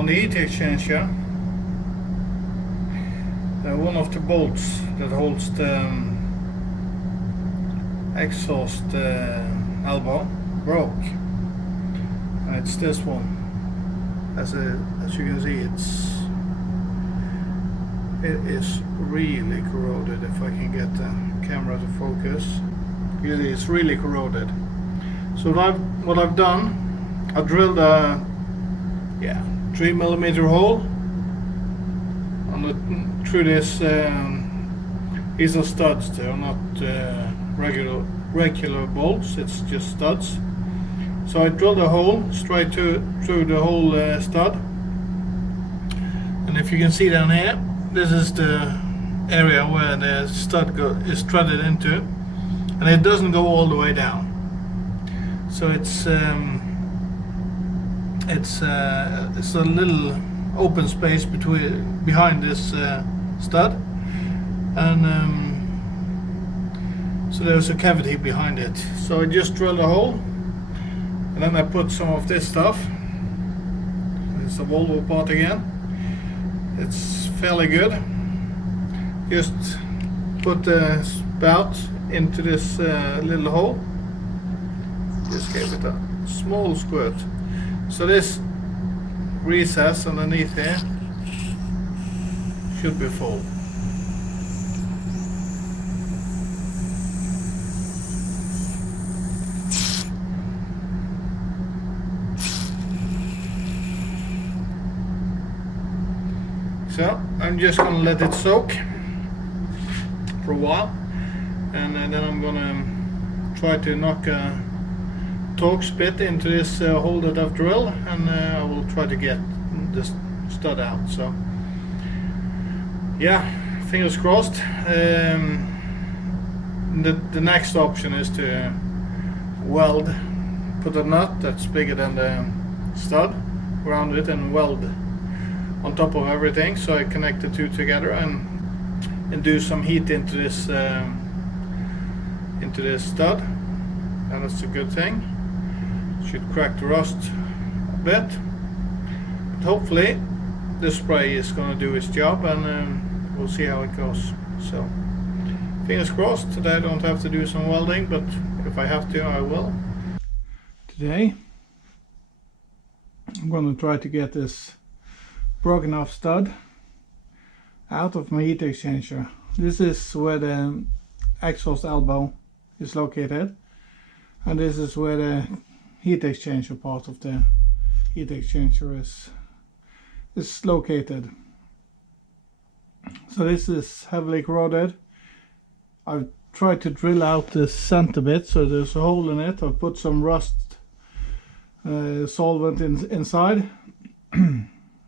on the heat exchanger, one of the bolts that holds the exhaust elbow broke, and it's this one. As you can see, it is really corroded. If I can get the camera to focus, it's really corroded. So what I've done, I drilled a 3mm hole through this. These are studs. They are not regular bolts. It's just studs. So I drilled a hole straight through the whole stud, and if you can see down here, this is the area where the stud is threaded into, and it doesn't go all the way down. So it's a little open space behind this stud, and so there's a cavity behind it. So I just drilled a hole, and then I put some of this stuff. It's a Volvo part again. It's fairly good. Just put the spout into this little hole. Just gave it a small squirt. So this recess underneath here should be full. So I'm just gonna let it soak for a while, and then I'm gonna try to knock a Torx bit into this hole that I've drilled, and I will try to get this stud out. So yeah, fingers crossed. The next option is to weld, put a nut that's bigger than the stud around it and weld on top of everything, so I connect the two together and induce some heat into this stud, and that's a good thing. Should crack the rust a bit, but hopefully this spray is going to do its job, and we'll see how it goes. So fingers crossed that I don't have to do some welding, but if I have to, I will. Today I'm going to try to get this broken off stud out of my heat exchanger. This is where the exhaust elbow is located, and this is where the heat exchanger part of the heat exchanger is located. So this is heavily corroded. I've tried to drill out the center bit, so there's a hole in it. I've put some rust solvent inside.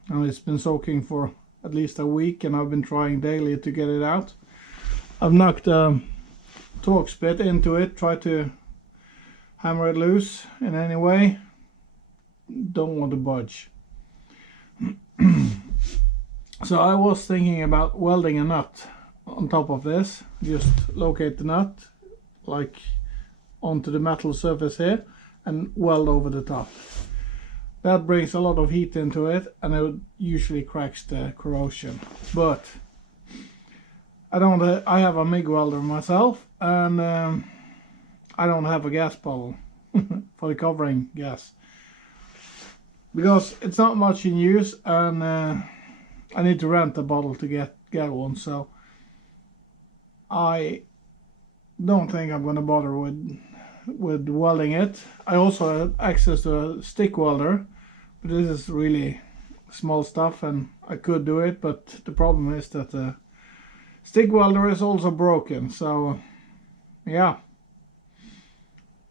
And it's been soaking for at least a week, and I've been trying daily to get it out. I've knocked a Torx bit into it, tried to hammer it loose in any way. Don't want to budge. So I was thinking about welding a nut on top of this. Just locate the nut like onto the metal surface here and weld over the top. That brings a lot of heat into it, and it usually cracks the corrosion. But I have a MIG welder myself, and I don't have a gas bottle for the covering gas, because it's not much in use, and I need to rent a bottle to get one. So I don't think I'm going to bother with welding it. I also have access to a stick welder, but this is really small stuff, and I could do it, but the problem is that the stick welder is also broken. So yeah,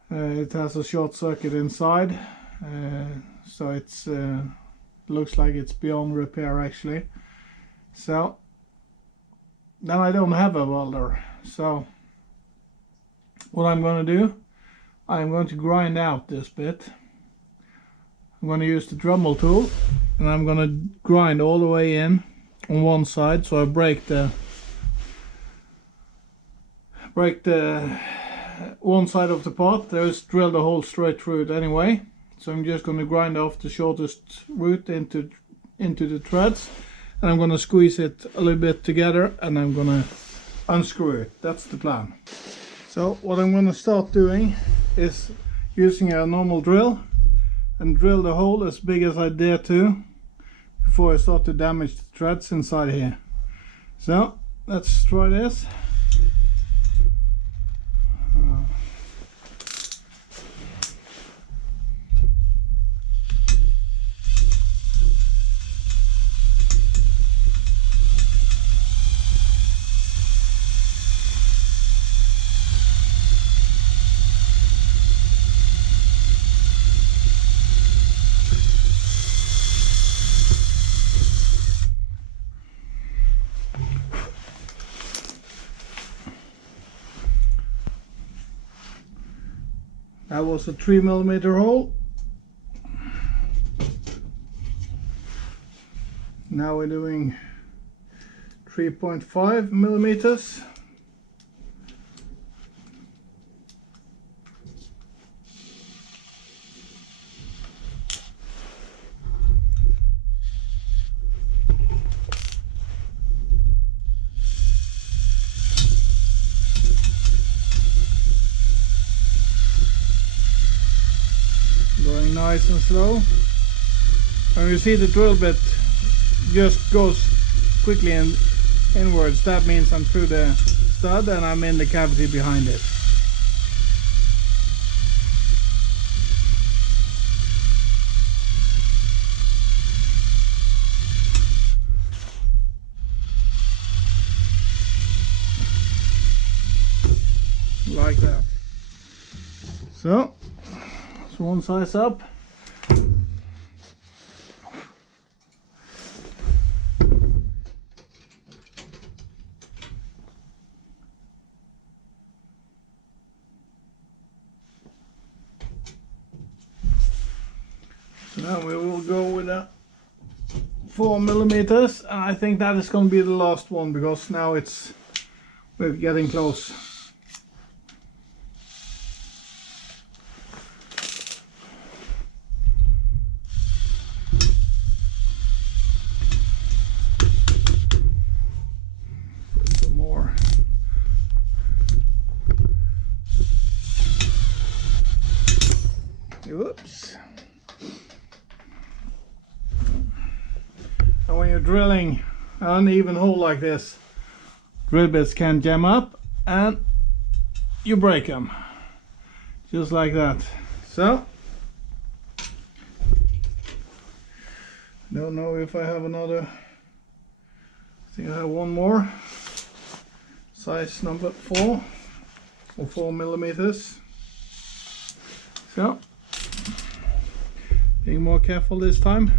it has a short circuit inside, so it's looks like it's beyond repair actually. So then I don't have a welder. So what I'm going to do, I'm going to grind out this bit. I'm going to use the Dremel tool, and I'm going to grind all the way in on one side, so I break the one side of the part. There's drilled a hole straight through it anyway, so I'm just going to grind off the shortest route into into the threads, and I'm gonna squeeze it a little bit together, and I'm gonna unscrew it. That's the plan. So what I'm gonna start doing is using a normal drill and drill the hole as big as I dare to before I start to damage the threads inside here. So let's try this. That was a 3mm hole. Now we're doing 3.5mm. Going nice and slow. When you see the drill bit just goes quickly and inwards, that means I'm through the stud and I'm in the cavity behind it. Like that. So it's one size up. So now we will go with a 4mm, and I think that is going to be the last one because now we're getting close. Put some more. Oops. And when you're drilling an uneven hole like this, drill bits can jam up and you break them. Just like that. So, don't know if I have another. I think I have one more. Size number 4 or 4mm. So, being more careful this time.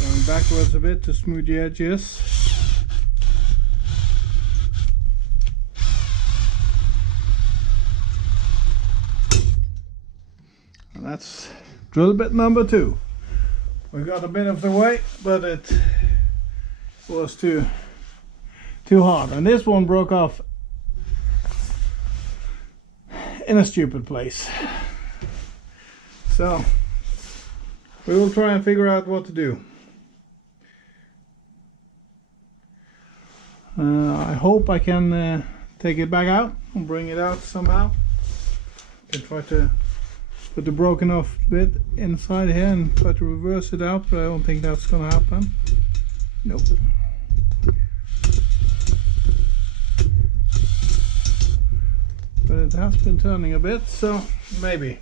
Going backwards a bit to smooth the edges. And that's drill bit number 2. We got a bit of the way, but it was too hard, and this one broke off in a stupid place. So we will try and figure out what to do. I hope I can take it back out and bring it out somehow. I can try to put the broken off bit inside here and try to reverse it out, but I don't think that's gonna happen. Nope. But it has been turning a bit, so maybe.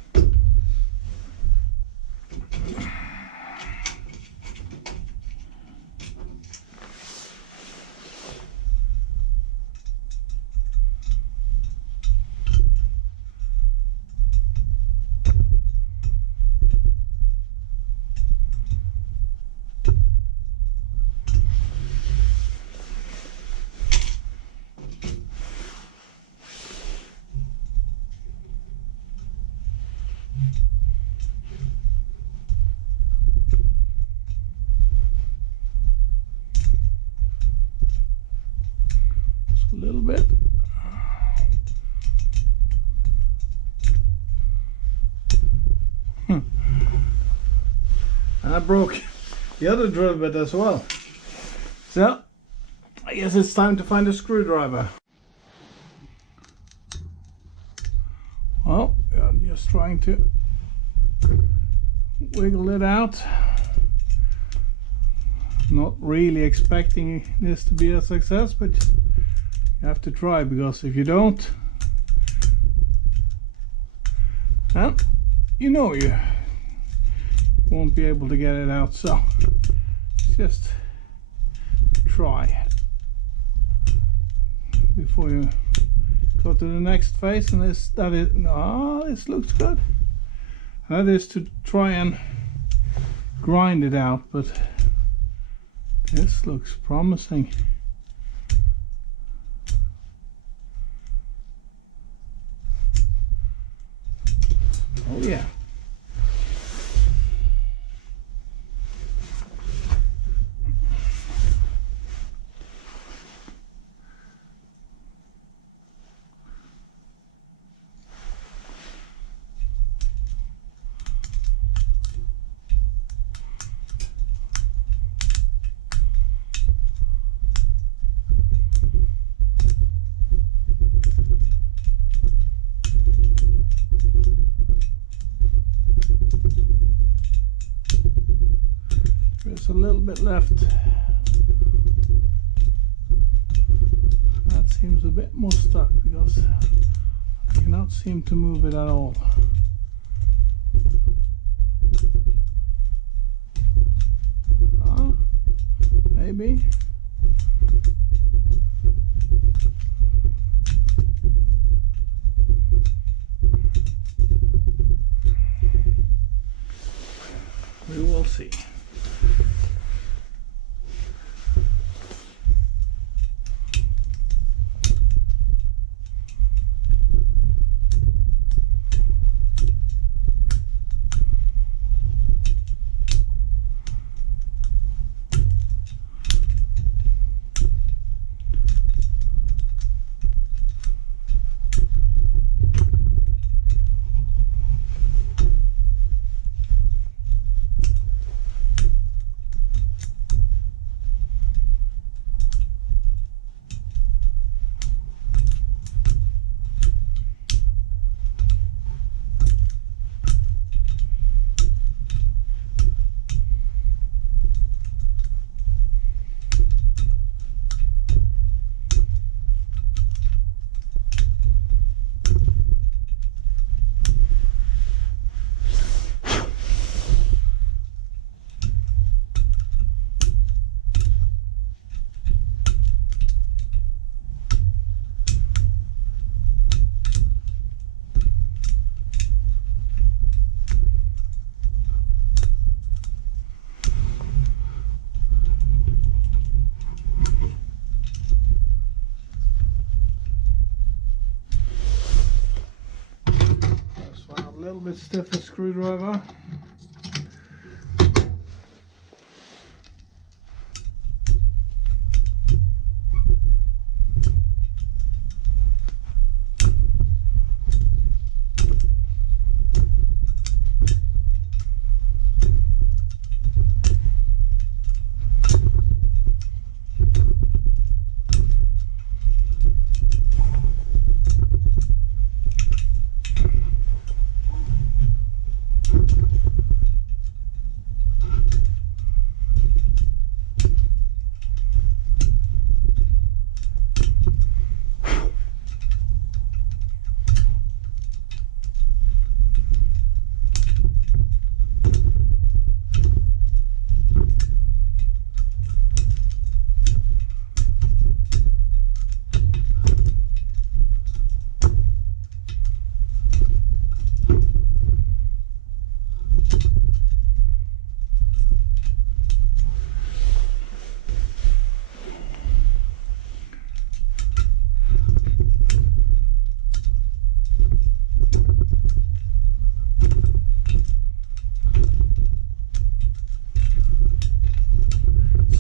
I broke the other drill bit as well. So I guess it's time to find a screwdriver. Well, I'm just trying to wiggle it out. Not really expecting this to be a success, but you have to try, because if you don't, well, you know you won't be able to get it out. So just try before you go to the next phase, and this looks good. That is to try and grind it out, but this looks promising. Oh yeah. There's a little bit left. That seems a bit more stuck because I cannot seem to move it at all. Maybe. We will see. A little bit stiffer screwdriver.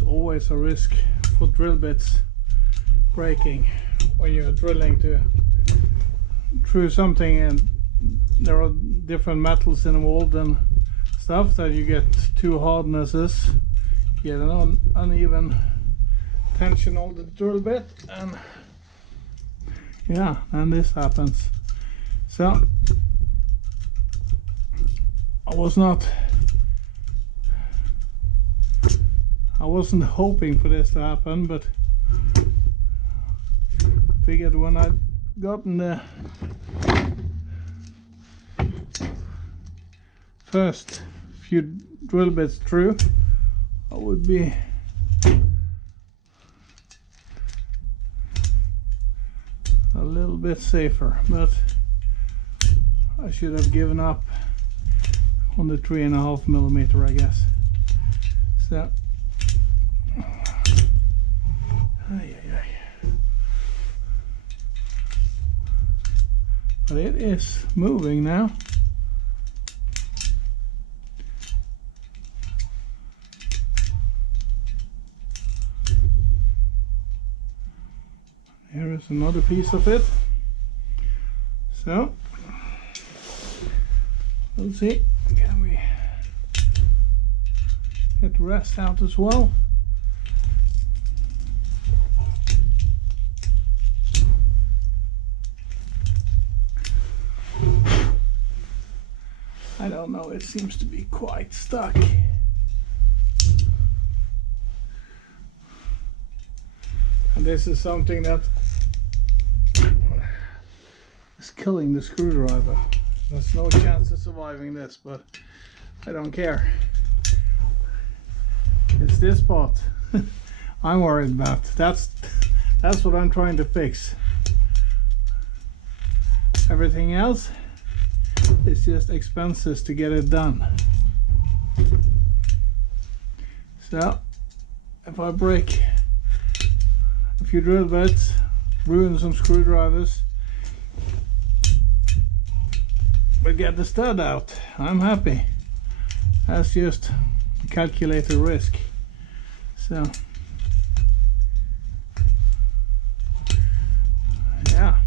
Always a risk for drill bits breaking when you're drilling through something and there are different metals involved, and stuff that you get two hardnesses, get an uneven tension on the drill bit, and yeah, and this happens. So I wasn't hoping for this to happen, but I figured when I'd gotten the first few drill bits through, I would be a little bit safer, but I should have given up on the 3.5mm, I guess. So but it is moving now. Here is another piece of it. So we'll see, can we get the rest out as well? I don't know, it seems to be quite stuck. And this is something that is killing the screwdriver. There's no chance of surviving this, but I don't care. It's this part I'm worried about. That's what I'm trying to fix. Everything else is just expenses to get it done. So if I break a few drill bits, ruin some screwdrivers, but get the stud out, I'm happy. That's just a calculated risk. So yeah.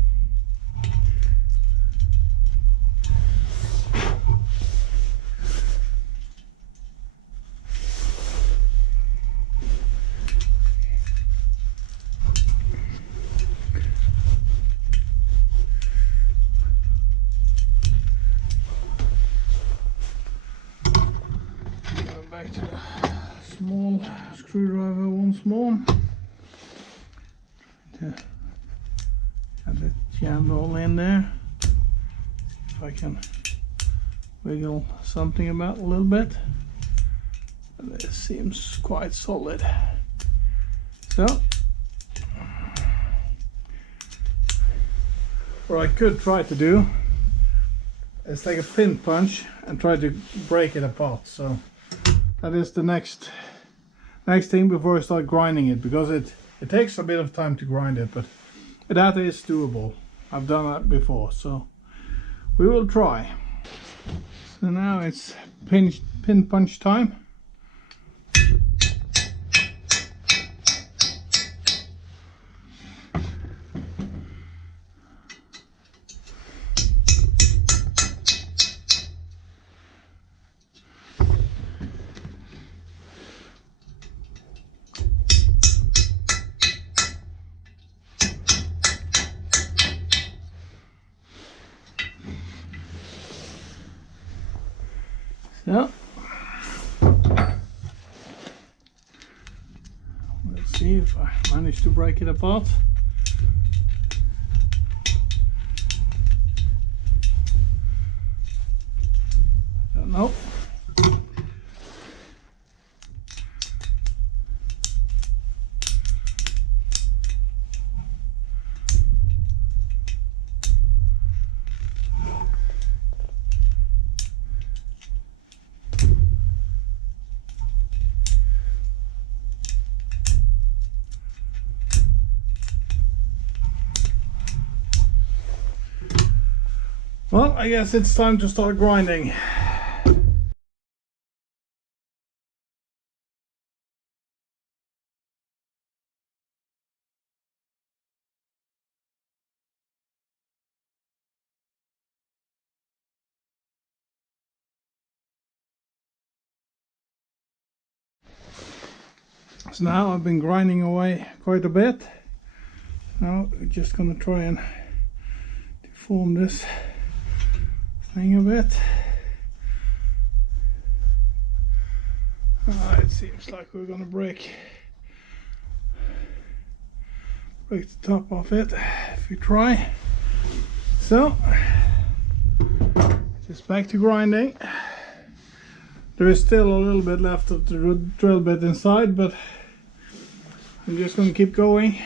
Back to the small screwdriver once more. Have it jammed all in there. If I can wiggle something about a little bit. This seems quite solid. So what I could try to do is take a pin punch and try to break it apart. So that is the next thing before I start grinding it, because it takes a bit of time to grind it, but that is doable. I've done that before, so we will try. So now it's pin punch time. So let's see if I manage to break it apart. I don't know. Well, I guess it's time to start grinding. So now I've been grinding away quite a bit. Now we're just going to try and deform this thing a bit. It seems like we're going to break the top off it if we try. So just back to grinding. There is still a little bit left of the drill bit inside, but I'm just going to keep going.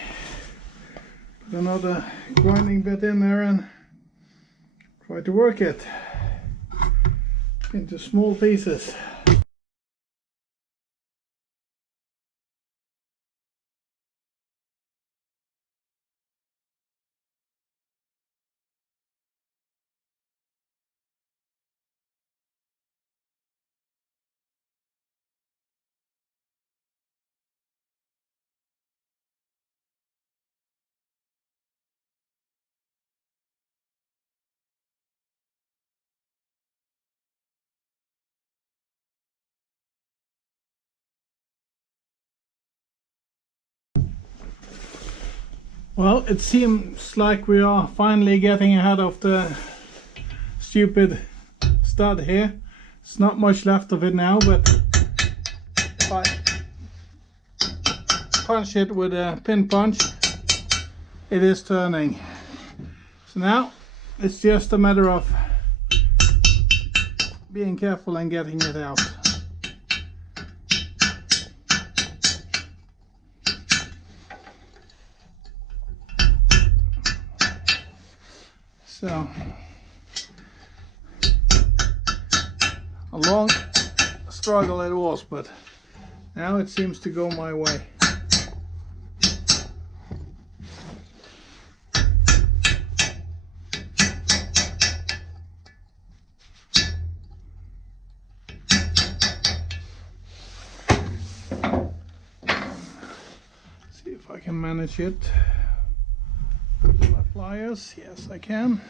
Put another grinding bit in there and try to work it into small pieces. Well, it seems like we are finally getting ahead of the stupid stud here. It's not much left of it now, but if I punch it with a pin punch, it is turning. So now it's just a matter of being careful and getting it out. So, a long struggle it was, but now it seems to go my way. See if I can manage it. My pliers, yes I can.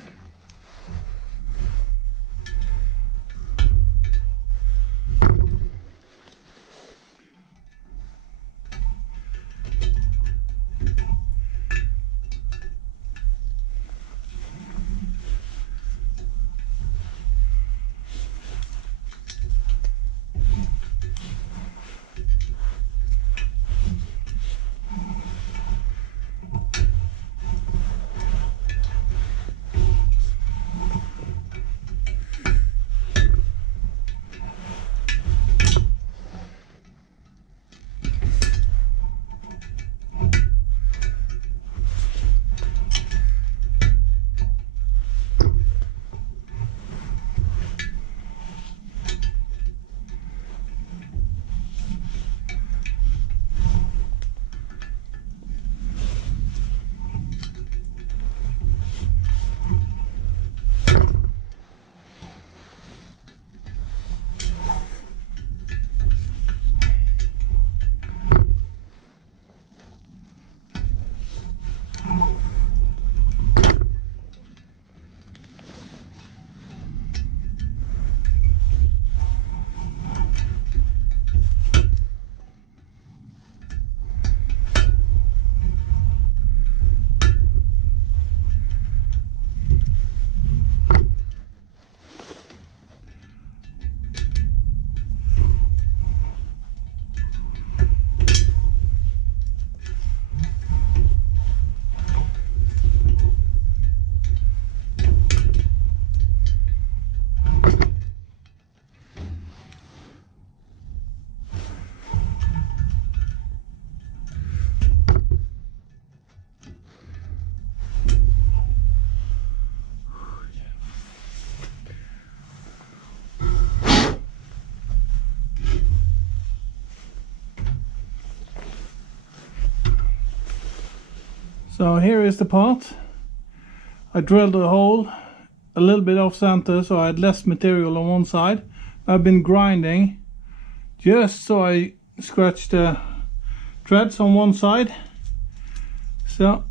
So here is the part. I drilled a hole a little bit off center so I had less material on one side. I've been grinding just so I scratched the threads on one side. So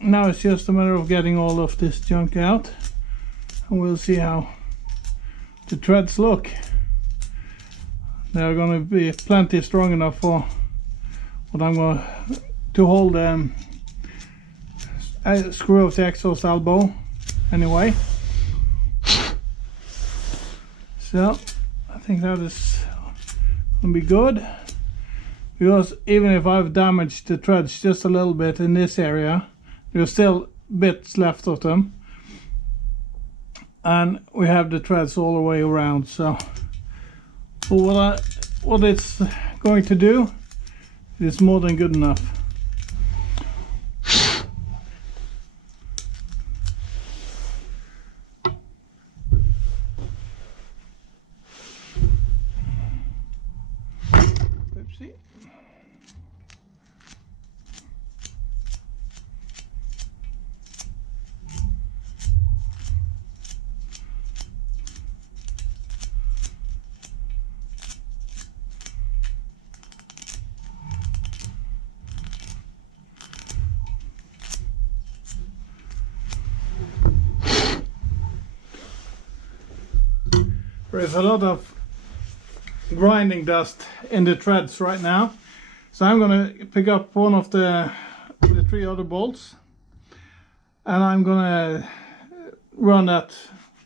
now it's just a matter of getting all of this junk out, and we'll see how the threads look. They're going to be plenty strong enough for But I'm going to hold screw of the exhaust elbow anyway. So I think that is going to be good, because even if I've damaged the treads just a little bit in this area, there's still bits left of them, and we have the treads all the way around. So for what it's going to do, it's more than good enough. Oopsie. There's a lot of grinding dust in the treads right now, so I'm going to pick up one of the 3 other bolts, and I'm going to run that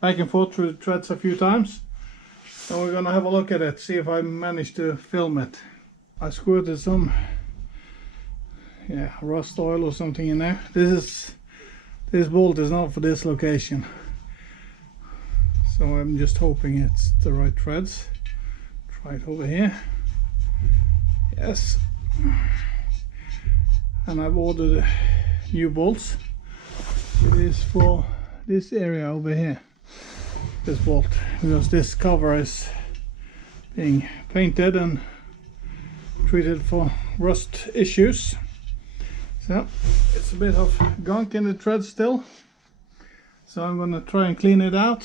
back and forth through the treads a few times, and we're going to have a look at it, see if I manage to film it. I squirted some rust oil or something in there. This bolt is not for this location. So I'm just hoping it's the right threads. Try it over here. Yes. And I've ordered new bolts. It is for this area over here, this bolt, because this cover is being painted and treated for rust issues. So it's a bit of gunk in the thread still. So I'm going to try and clean it out.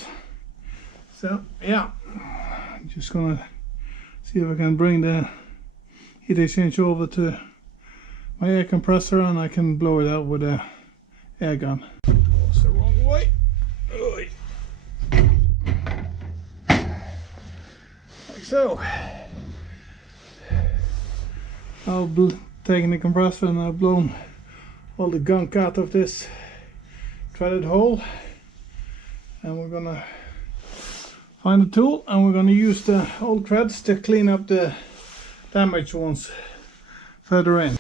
So yeah, I'm just gonna see if I can bring the heat exchanger over to my air compressor, and I can blow it out with a air gun. Oh, it's the wrong way. Like so. I've taken the compressor and I've blown all the gunk out of this threaded hole, and we're gonna find the tool, and we're going to use the old threads to clean up the damaged ones further in.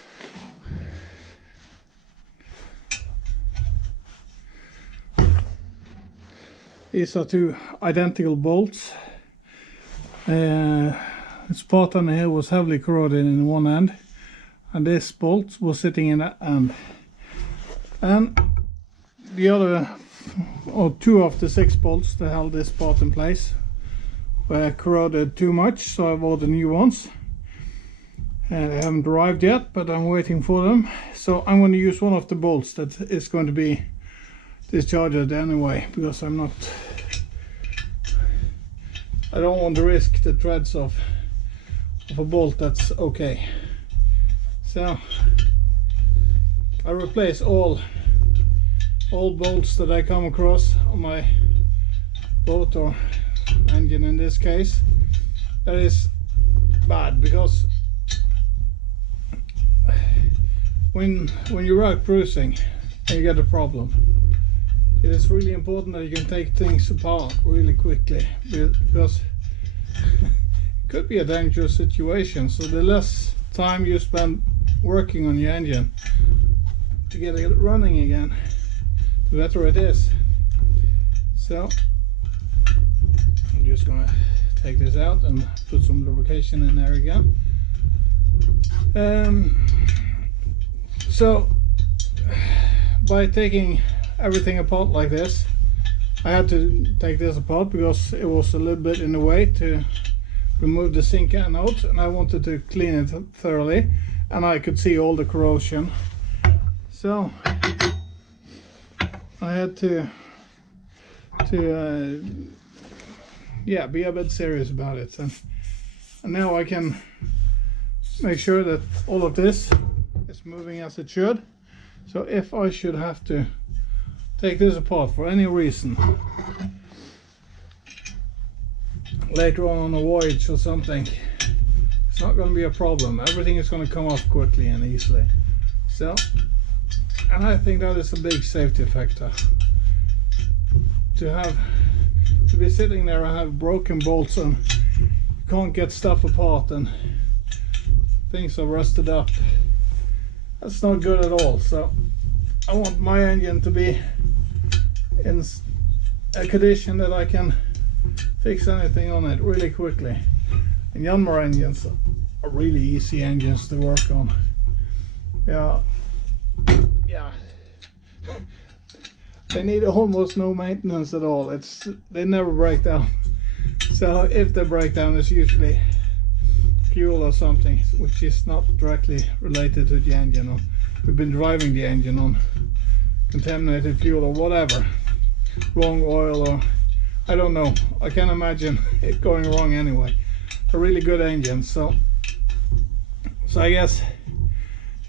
These are 2 identical bolts. The spot on here was heavily corroded in one end, and this bolt was sitting in that end. And the other, or 2 of the 6 bolts that held this part in place, were corroded too much, so I've ordered new ones. And they haven't arrived yet, but I'm waiting for them. So I'm going to use one of the bolts that is going to be discharged anyway, because I don't want to risk the threads of a bolt that's okay. So I replace all bolts that I come across on my boat or engine in this case. That is bad, because when you're out cruising and you get a problem, it is really important that you can take things apart really quickly, because it could be a dangerous situation. So the less time you spend working on your engine to get it running again, the better it is. So I'm just gonna take this out and put some lubrication in there again. So by taking everything apart like this, I had to take this apart because it was a little bit in the way to remove the zinc anodes, and I wanted to clean it thoroughly, and I could see all the corrosion. So I had to be a bit serious about it, and now I can make sure that all of this is moving as it should. So if I should have to take this apart for any reason later on a voyage or something, it's not going to be a problem. Everything is going to come off quickly and easily. So, and I think that is a big safety factor. To be sitting there and have broken bolts and you can't get stuff apart and things are rusted up. That's not good at all. So I want my engine to be in a condition that I can fix anything on it really quickly. And Yanmar engines are really easy engines to work on. Yeah. They need almost no maintenance at all. They never break down. So if they break down, it's usually fuel or something which is not directly related to the engine, or we've been driving the engine on contaminated fuel or whatever, wrong oil, or I don't know. I can't imagine it going wrong anyway. A really good engine, so I guess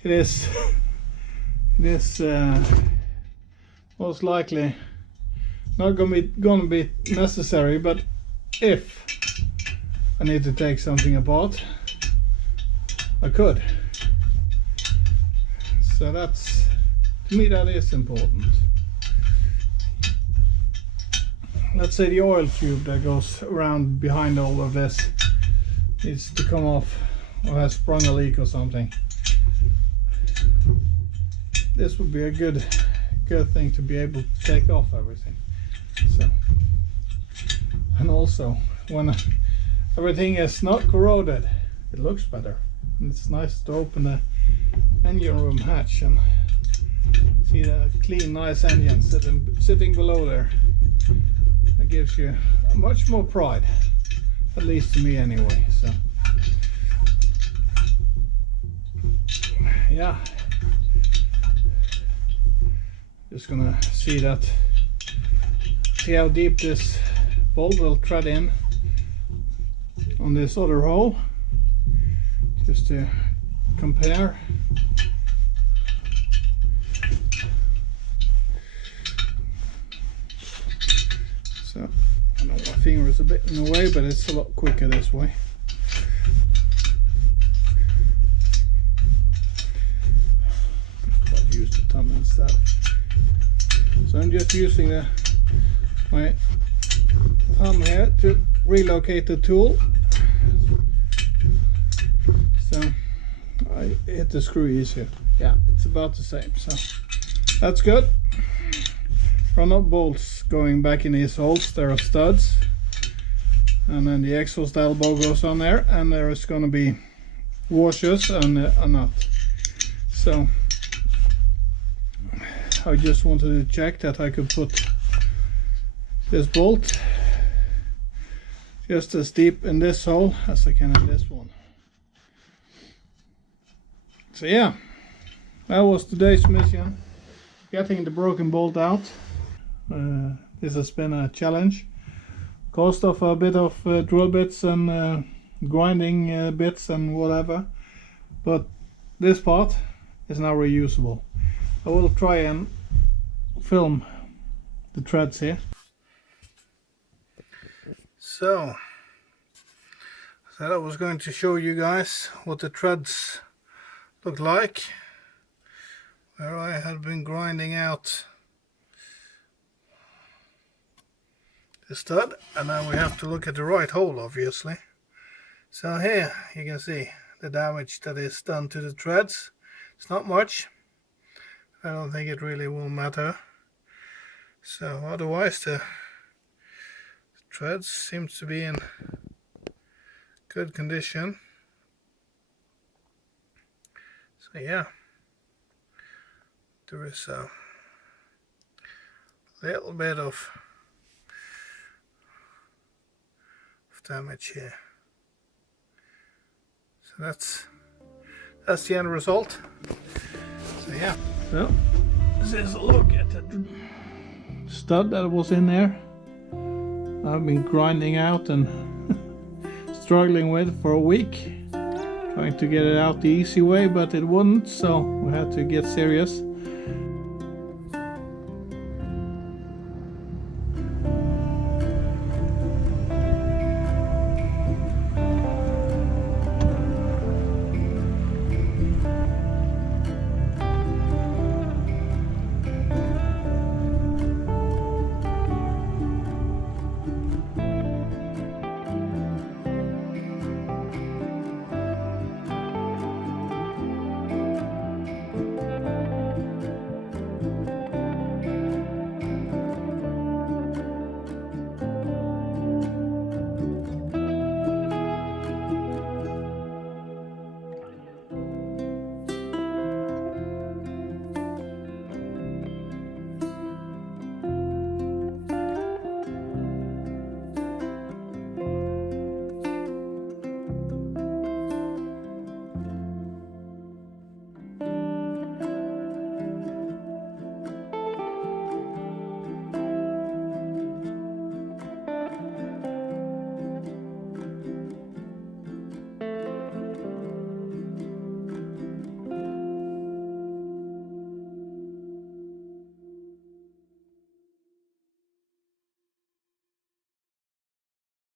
it is most likely not gonna be necessary, but if I need to take something apart, I could. So that's, to me, that is important. Let's say the oil tube that goes around behind all of this needs to come off, or has sprung a leak or something. This would be a good thing to be able to take off everything. So, and also when everything is not corroded, it looks better, and it's nice to open the engine room hatch and see the clean, nice engine sitting below there. That gives you much more pride, at least to me anyway. So yeah, just gonna see how deep this bolt will thread in on this other hole, just to compare. So I know my finger is a bit in the way, but it's a lot quicker this way. I'll use the thumb instead. So I'm just using my thumb here to relocate the tool. So I hit the screw easier. Yeah, it's about the same. So that's good. There are not bolts going back in these holes, there are studs. And then the exhaust elbow goes on there, and there is going to be washers and a nut. So I just wanted to check that I could put this bolt just as deep in this hole as I can in this one. So yeah, that was today's mission, getting the broken bolt out. This has been a challenge, cost of a bit of drill bits and grinding bits and whatever, but this part is now reusable. I will try and film the threads here. So I said I was going to show you guys what the threads look like, where I had been grinding out the stud, and now we have to look at the right hole, obviously. So here you can see the damage that is done to the threads. It's not much. I don't think it really will matter. So otherwise the threads seems to be in good condition. So yeah, there is a little bit of damage here. So that's the end result. So yeah. So this is a look at the stud that was in there. I've been grinding out and struggling with for a week, trying to get it out the easy way, but it wouldn't, so we had to get serious.